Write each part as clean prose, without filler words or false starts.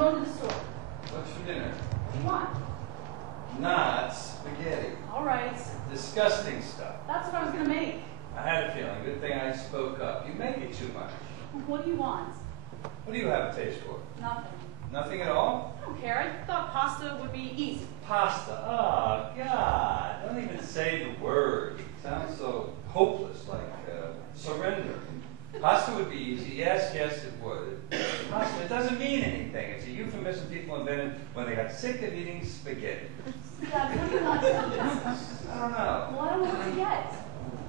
going to the store. What's for dinner? What do you want? Not spaghetti. All right. Disgusting stuff. That's what I was going to make. I had a feeling. Good thing I spoke up. You make it too much. What do you want? What do you have a taste for? Nothing. Nothing at all? I don't care. I thought pasta would be easy. Pasta. Oh, God. Don't even say the word. It sounds so hopeless, like surrender. Pasta would be easy. Yes, yes, it would. Pasta, it doesn't mean anything. It's a euphemism people invented when they got sick of eating spaghetti. Dad, what do you want to do? I don't know. Well, I don't know what to get.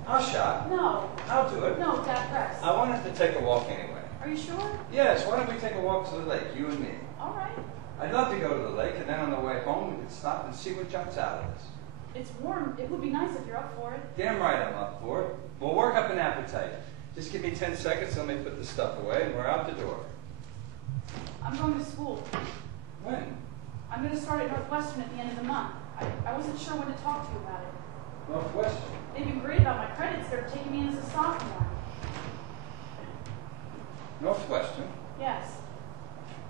I'll shop. No. I'll do it. No, Dad, rest. I want us to take a walk anyway. Are you sure? Yes, why don't we take a walk to the lake, you and me? All right. I'd love to go to the lake, and then on the way home we could stop and see what jumps out at us. It's warm. It would be nice if you're up for it. Damn right I'm up for it. We'll work up an appetite. Just give me 10 seconds, let me put the stuff away, and we're out the door. I'm going to school. When? I'm going to start at Northwestern at the end of the month. I wasn't sure when to talk to you about it. Northwestern? They've been great about my credits. They're taking me in as a sophomore. Northwestern? Yes.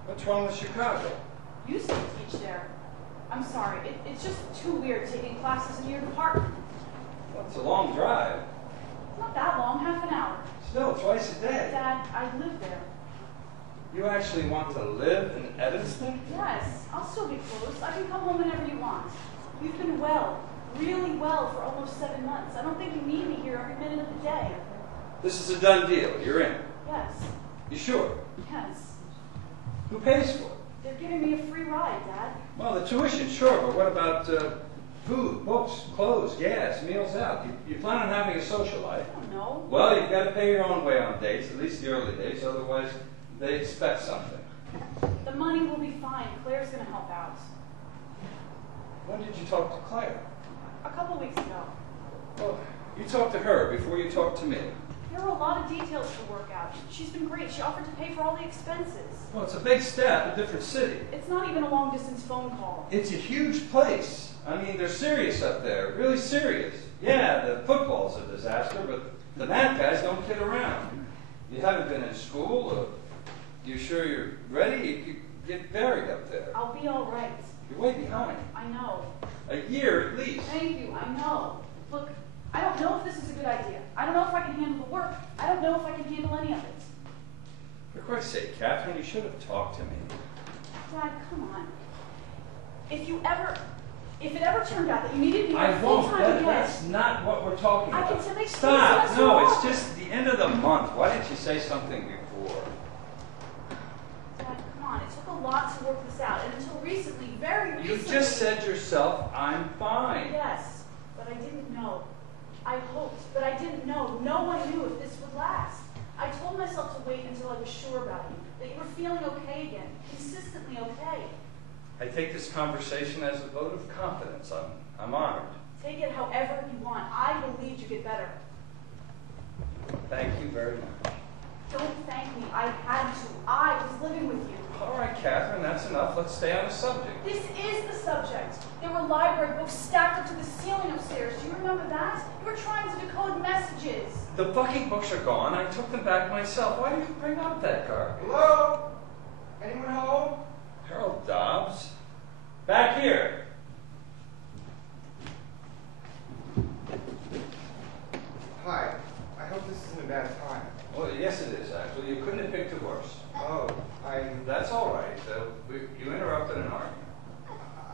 What's wrong with Chicago? You used to teach there. I'm sorry. It's just too weird taking classes in your department. Well, it's a long drive. It's not that long, half an hour. Still, twice a day. Dad, I live there. You actually want to live in Evanston? Yes, I'll still be close. I can come home whenever you want. You've been well, really well for almost 7 months. I don't think you need me here every minute of the day. This is a done deal. You're in. Yes. You sure? Yes. Who pays for it? They're giving me a free ride, Dad. Well, the tuition, sure, but what about food, books, clothes, gas, meals out? You plan on having a social life? I don't know. Well, you've got to pay your own way on dates, at least the early days, otherwise they expect something. The money will be fine. Claire's going to help out. When did you talk to Claire? A couple weeks ago. Well, you talked to her before you talked to me. There were a lot of details to work out. She's been great. She offered to pay for all the expenses. Well, it's a big step, a different city. It's not even a long-distance phone call. It's a huge place. I mean, they're serious up there, really serious. Yeah, the football's a disaster, but the math guys don't kid around. You haven't been in school. You sure you're ready? You could get buried up there. I'll be all right. You're way behind. I know. A year at least. Thank you. I know. Look, I don't know if this is a good idea. I don't know if I can handle the work. I don't know if I can handle any of it. For Christ's sake, Catherine, you should have talked to me. Dad, come on. If it ever turned out that you needed me I won't. full-time again, That's not what we're talking I about. can make Stop. excuses No, myself. it's just the end of the month. Why didn't you say something before? Dad, come on. It took a lot to work this out, and until recently, very recently. You just said yourself, I'm fine. Yes, but I didn't know. I hoped, but I didn't know. No one knew if this would last. I told myself to wait until I was sure about you, that you were feeling okay again, consistently okay. I take this conversation as a vote of confidence. I'm honored. Take it however you want. I believed you get better. Thank you very much. Don't thank me. I had to. I was living with you. All right, Catherine, that's enough. Let's stay on the subject. This is the subject. There were library books stacked up to the ceiling upstairs. Do you remember that? You were trying to decode messages. The fucking books are gone. I took them back myself. Why did you bring up that garbage? Hello? Anyone home? Harold Dobbs? Back here. Hi. I hope this isn't a bad time. Well, yes, it is, actually. You couldn't have picked it worse. Oh, That's all right. You interrupted an argument.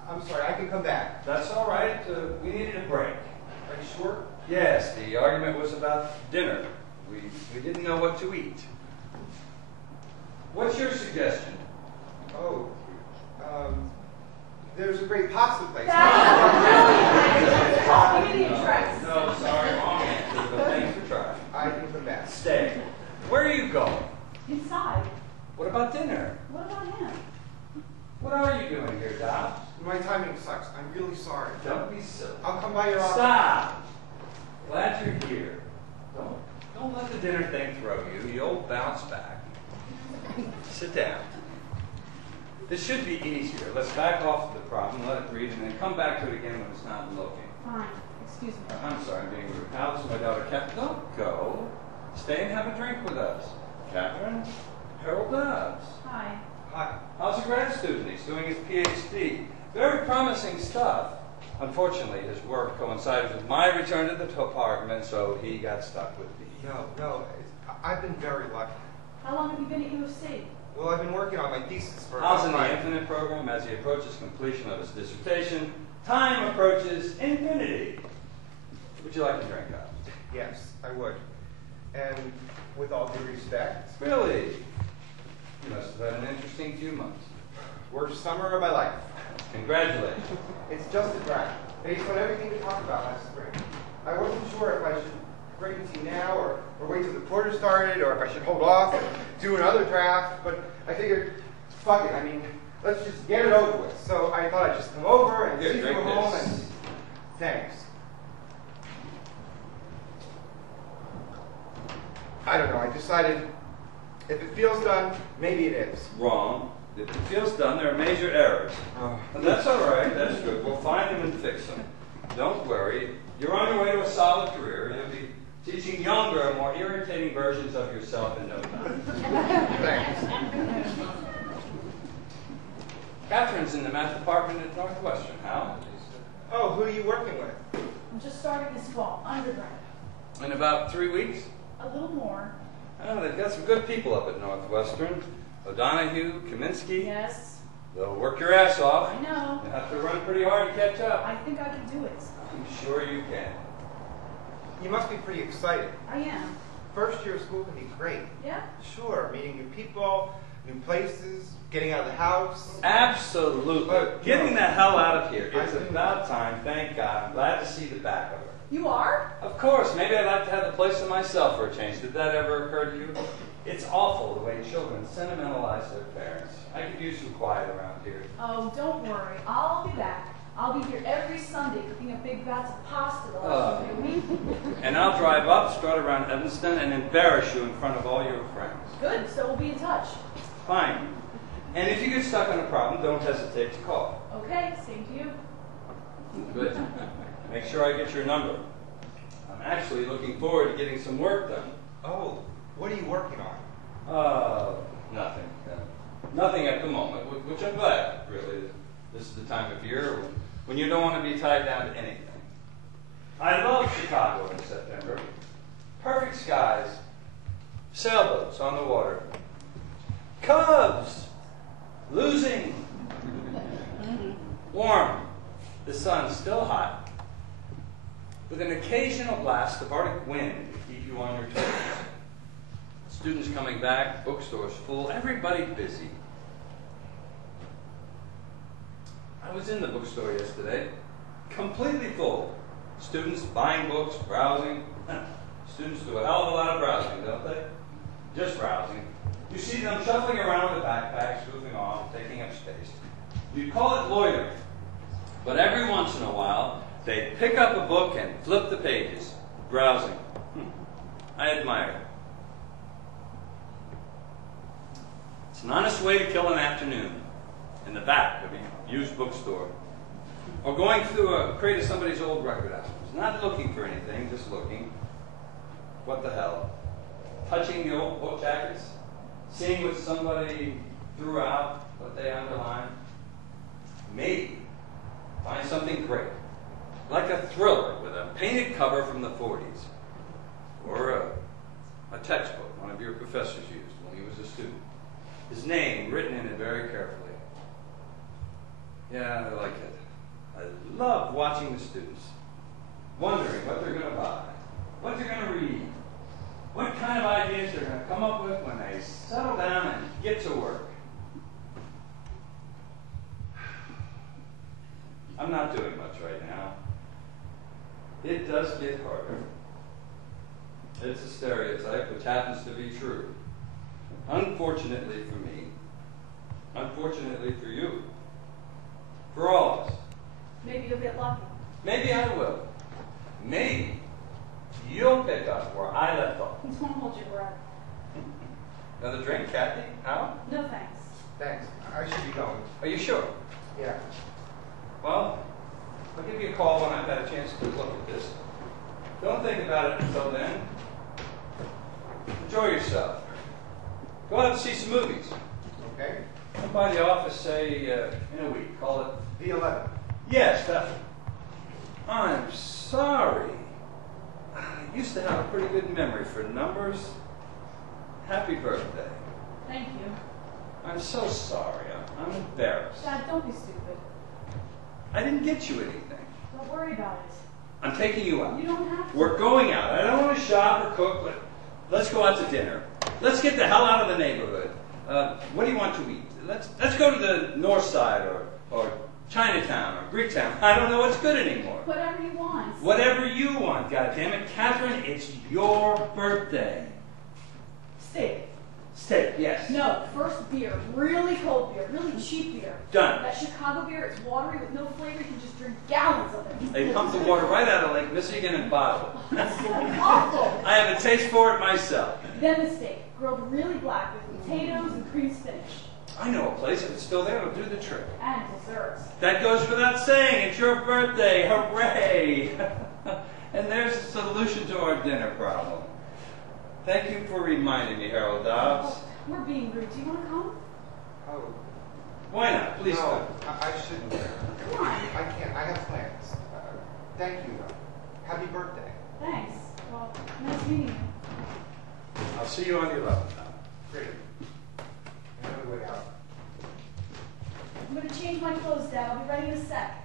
I'm sorry. I can come back. That's all right. We needed a break. Are you sure? Yes, the argument was about dinner. We didn't know what to eat. What's your suggestion? Oh, there's a great pasta place. Give me the address. No, sorry, wrong answer, but thanks for trying. I can come back. Stay. Where are you going? Inside. What about dinner? What about him? What are you doing here, Doc? My timing sucks. I'm really sorry. Don't be silly. I'll come by your office. Stop! Glad you're here. Don't let the dinner thing throw you. You'll bounce back. Sit down. This should be easier. Let's back off the problem, let it breathe, and then come back to it again when it's not looking. Fine. Excuse me. I'm sorry, I'm being rude. How's my daughter, Catherine? Don't go. Stay and have a drink with us. Catherine, Harold Dobbs. Hi. Hi. How's the grad student? doing his PhD. Very promising stuff. Unfortunately, his work coincided with my return to the department, so he got stuck with me. No, I've been very lucky. How long have you been at U of C? Well, I've been working on my thesis for How's in about the infinite program? As he approaches completion of his dissertation, time approaches infinity. Would you like a drink, Kyle? Yes, I would. And with all due respect, Really? You must have had an interesting few months. worst summer of my life. Congratulations. It's just a drag, based on everything we talked about last spring. I wasn't sure if I should bring it to you now, or wait till the quarter started, or if I should hold off and do another draft, but I figured, fuck it, I mean, let's just get it over with. So I thought I'd just come over and Here, see you drink home, this. and thanks. I don't know, I decided if it feels done, maybe it is. Wrong. If it feels done, there are major errors. Oh. And that's all right. That's good. We'll find them and fix them. Don't worry. You're on your way to a solid career. You'll be teaching younger, more irritating versions of yourself in no time. Thanks. Catherine's in the math department at Northwestern. How? Oh, who are you working with? I'm just starting this fall, undergrad. In about 3 weeks? A little more. Oh, they've got some good people up at Northwestern. O'Donoghue, Kaminsky. Yes, They'll work your ass off. I know. You'll have to run pretty hard to catch up. I think I can do it. I'm sure you can. You must be pretty excited. I am. First year of school can be great. Yeah? Sure, meeting new people, new places, getting out of the house. Absolutely. But, Getting no. the hell out of here. It's I didn't- about time, thank God. I'm glad to see the back of her. You are? Of course, maybe I'd like to have the place to myself for a change. Did that ever occur to you? It's awful the way children sentimentalize their parents. I could use some quiet around here. Oh, don't worry. I'll be back. I'll be here every Sunday cooking up big vats of pasta the last Oh. few weeks. And I'll drive up, strut around Evanston, and embarrass you in front of all your friends. Good, so we'll be in touch. Fine. And if you get stuck on a problem, don't hesitate to call. Okay, same to you. Good. Make sure I get your number. I'm actually looking forward to getting some work done. Oh, what are you working on? Nothing. Nothing at the moment, which I'm glad, really. This is the time of year when you don't want to be tied down to anything. I love Chicago in September. Perfect skies, sailboats on the water, Cubs losing, warm, the sun still hot, with an occasional blast of Arctic wind to keep you on your toes. Students coming back, bookstores full, everybody busy. I was in the bookstore yesterday, completely full. Students buying books, browsing. Students do a hell of a lot of browsing, don't they? Just browsing. You see them shuffling around with backpacks, goofing off, taking up space. You'd call it loitering. But every once in a while, they'd pick up a book and flip the pages, browsing. I admire it. It's an honest way to kill an afternoon in the back of a used bookstore. Or going through a crate of somebody's old record albums. Not looking for anything, just looking. What the hell? Touching the old book jackets, seeing what somebody threw out, what they underlined. Maybe find something great. Like a thriller with a painted cover from the 40s. Or a textbook one of your professors used when he was a student. His name written in it very carefully. Yeah, I like it. I love watching the students, wondering what they're going to buy, what they're going to read, what kind of ideas they're going to come up with when they settle down and get to work. I'm not doing much right now. It does get harder. It's a stereotype which happens to be true. Unfortunately for me, unfortunately for you, for all of us. Maybe you'll get lucky. Maybe I will. Maybe you'll pick up where I left off. Don't hold your breath. Another drink, Kathy? How? No thanks. Thanks. I should be going. Are you sure? Yeah. Well, I'll give you a call when I've had a chance to look at this. Don't think about it until then. Enjoy yourself. Go out and see some movies. Okay. Bye. by the office, say, in a week. Call it... The 11th. Yes, definitely. I'm sorry. I used to have a pretty good memory for numbers. Happy birthday. Thank you. I'm so sorry. I'm embarrassed. Dad, don't be stupid. I didn't get you anything. Don't worry about it. I'm taking you out. You don't have to. We're going out. I don't want to shop or cook, but let's go out to dinner. Let's get the hell out of the neighborhood. What do you want to eat? Let's go to the north side or Chinatown or Greektown. I don't know what's good anymore. Whatever you want. Whatever you want, goddammit. Catherine, it's your birthday. Steak. Steak, yes. No, first beer. Really cold beer. Really cheap beer. Done. That Chicago beer, it's watery with no flavor. You can just drink gallons of it. They pump the water right out of Lake Michigan and bottle it. That's so awful. I have a taste for it myself. Then the steak. Grilled really black with potatoes and cream spinach. I know a place. If it's still there, it'll do the trick. And desserts. That goes without saying. It's your birthday. Hooray! And there's a solution to our dinner problem. Thank you for reminding me, Harold Dobbs. Oh, we're being rude. Do you want to come? Oh, Why not? Please no, come. I shouldn't. Come on. I can't. I have plans. Thank you, though. Happy birthday. Thanks. Well, nice meeting you. I'll see you on the 11th. Great. Another way out. I'm going to change my clothes, Dad. I'll be ready in a sec.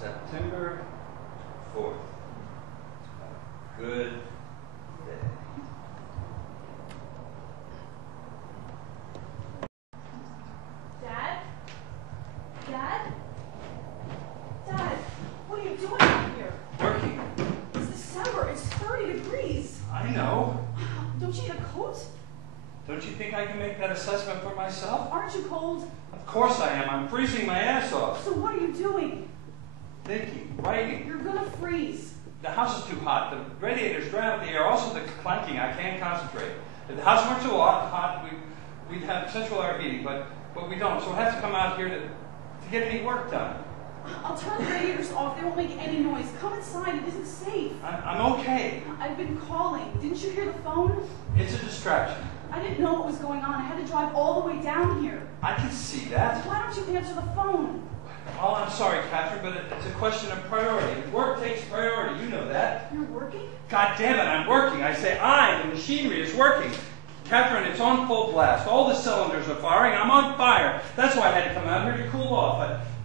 September 4th. A good day. Dad? Dad? Dad, what are you doing out here? Working. It's December. It's 30 degrees. I know. Don't you need a coat? Don't you think I can make that assessment for myself? Aren't you cold? Of course I am. I'm freezing my ass off. So what are you doing? Thinking, writing. You're going to freeze. The house is too hot. The radiators drown out the air. Also the clanking. I can't concentrate. If the house weren't too hot, we'd have central air heating, but we don't. So I have to come out here to get any work done. I'll turn the radiators off. They won't make any noise. Come inside. It isn't safe. I'm okay. I've been calling. Didn't you hear the phone? It's a distraction. I didn't know what was going on. I had to drive all the way down here. I can see that. Why don't you answer the phone? Well, I'm sorry, Catherine, but it's a question of priority. Work takes priority. You know that. You're working? God damn it, I'm working. I say the machinery is working. Catherine, it's on full blast. All the cylinders are firing. I'm on fire. That's why I had to come out here to cool off.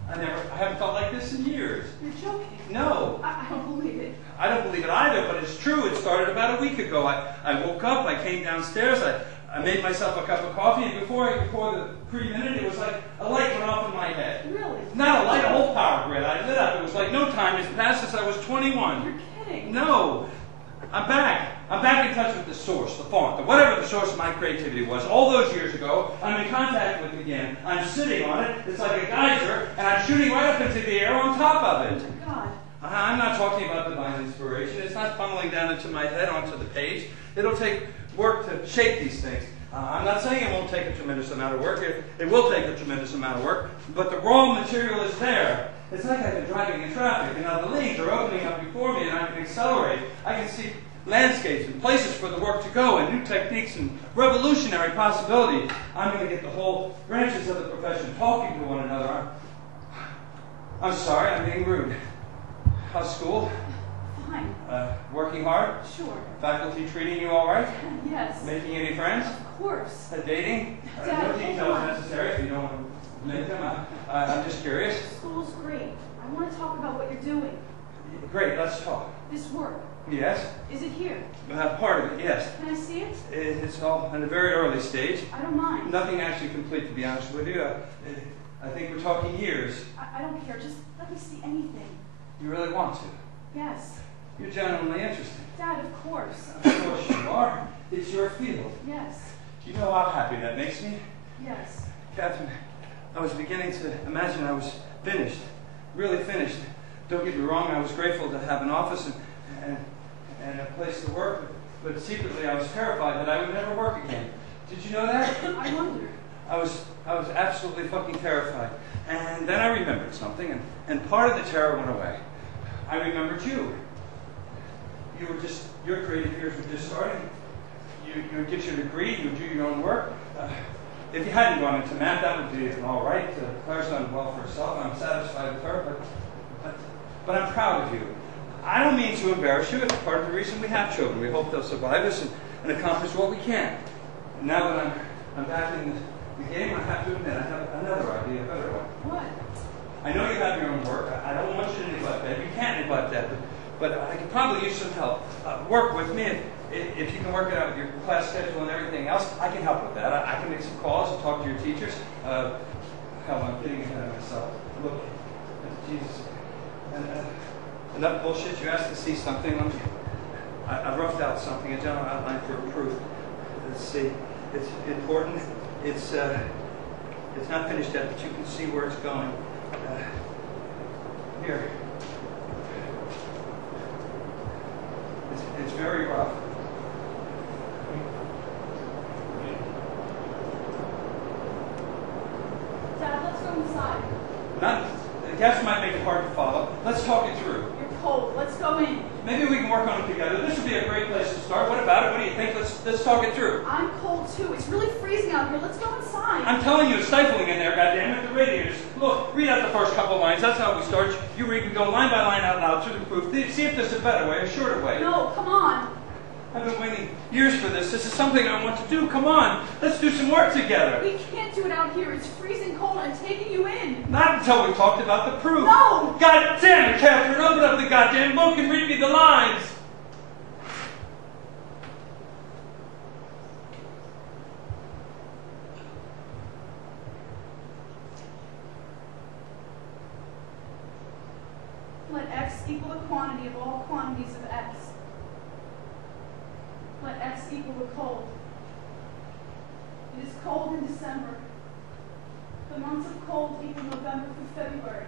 I haven't felt like this in years. You're joking. No. I don't believe it. I don't believe it either, but it's true. It started about a week ago. I woke up, I came downstairs, I made myself a cup of coffee, and before the pre-minute, it was like a light went off in my head. Really? Not a light, a whole power grid. I lit up. It was like no time has passed since I was 21. You're kidding. No. I'm back. I'm back in touch with the source, the font, whatever the source of my creativity was. All those years ago, I'm in contact with it again. I'm sitting on it. It's like a geyser, and I'm shooting right up into the air on top of it. Oh, God. I'm not talking about divine inspiration. It's not funneling down into my head onto the page. It'll take work to shape these things. I'm not saying it won't take a tremendous amount of work. It will take a tremendous amount of work, but the raw material is there. It's like I've been driving in traffic, and now the lanes are opening up before me, and I can accelerate. I can see landscapes and places for the work to go, and new techniques and revolutionary possibilities. I'm going to get the whole branches of the profession talking to one another. I'm sorry, I'm being rude. How's school? Fine. Working hard? Sure. Faculty treating you all right? Yes. Making any friends? Of course. Dating? Dad, No hold details on. necessary if you don't want to make them. I'm just curious. School's great. I want to talk about what you're doing. Great, let's talk. This work. Yes? Is it here? Part of it, yes. Can I see it? It's all in a very early stage. I don't mind. Nothing actually complete, to be honest with you. I think we're talking years. I don't care. Just let me see anything. You really want to? Yes. You're genuinely interested. Dad, of course. Of course you are. It's your field. Yes. Do you know how happy that makes me? Yes. Catherine, I was beginning to imagine I was finished. Really finished. Don't get me wrong, I was grateful to have an office and a place to work, but secretly I was terrified that I would never work again. Did you know that? I wonder. I was absolutely fucking terrified. And then I remembered something, and part of the terror went away. I remembered you. Your creative years were just starting. You would get your degree, you would do your own work. If you hadn't gone into math, that would be all right. Claire's done well for herself. I'm satisfied with her, but I'm proud of you. I don't mean to embarrass you. It's part of the reason we have children. We hope they'll survive us and accomplish what we can. And now that I'm back in the game, I have to admit, I have another idea, a better one. What? I know you have your own work. I don't want you to neglect that. You can't neglect that, but I could probably use some help. Work with me. If you can work it out with your class schedule and everything else, I can help with that. I can make some calls and talk to your teachers. Hell, I'm getting ahead of myself. Look, Jesus. Enough bullshit. You asked to see something. I roughed out something, a general outline for a proof. Let's see. It's important. It's not finished yet, but you can see where it's going. Here. It's very rough. Dad, let's go inside. The gaps might make it hard to follow. Let's talk it through. You're cold. Let's go in. Maybe we can work on it together. This would be a great place to start. What about it? What do you think? Let's talk it through. I'm cold too. It's really freezing out here. Let's go inside. I'm telling you, it's stifling in there, goddammit. The radiators. Look, read out the first couple lines. That's how we start. You read, we go line by line out loud through the proof. See if there's a better way, a shorter way. No, come on. I've been waiting years for this. This is something I want to do. Come on. Let's do some work together. We can't do it out here. It's freezing cold. I'm taking you in. Not until we talked about the proof. No! God damn it, Catherine. Open up the goddamn book and read me the lines. Let x equal the quantity of all quantities of x. Let x equal the cold. It is cold in December. The months of cold equal November through February.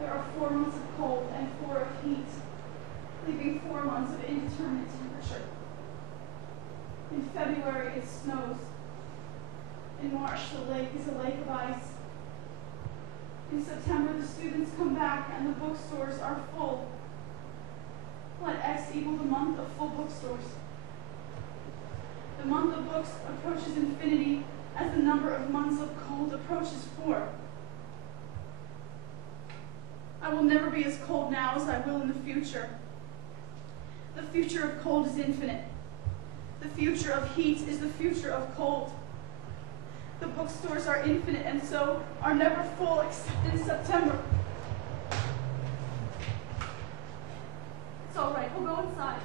There are 4 months of cold and 4 of heat, leaving 4 months of indeterminate temperature. In February it snows. In March the lake is a lake of ice. In September, the students come back and the bookstores are full. Let x equal the month of full bookstores. The month of books approaches infinity as the number of months of cold approaches 4. I will never be as cold now as I will in the future. The future of cold is infinite. The future of heat is the future of cold. The bookstores are infinite and so are never full except in September. It's all right, we'll go inside.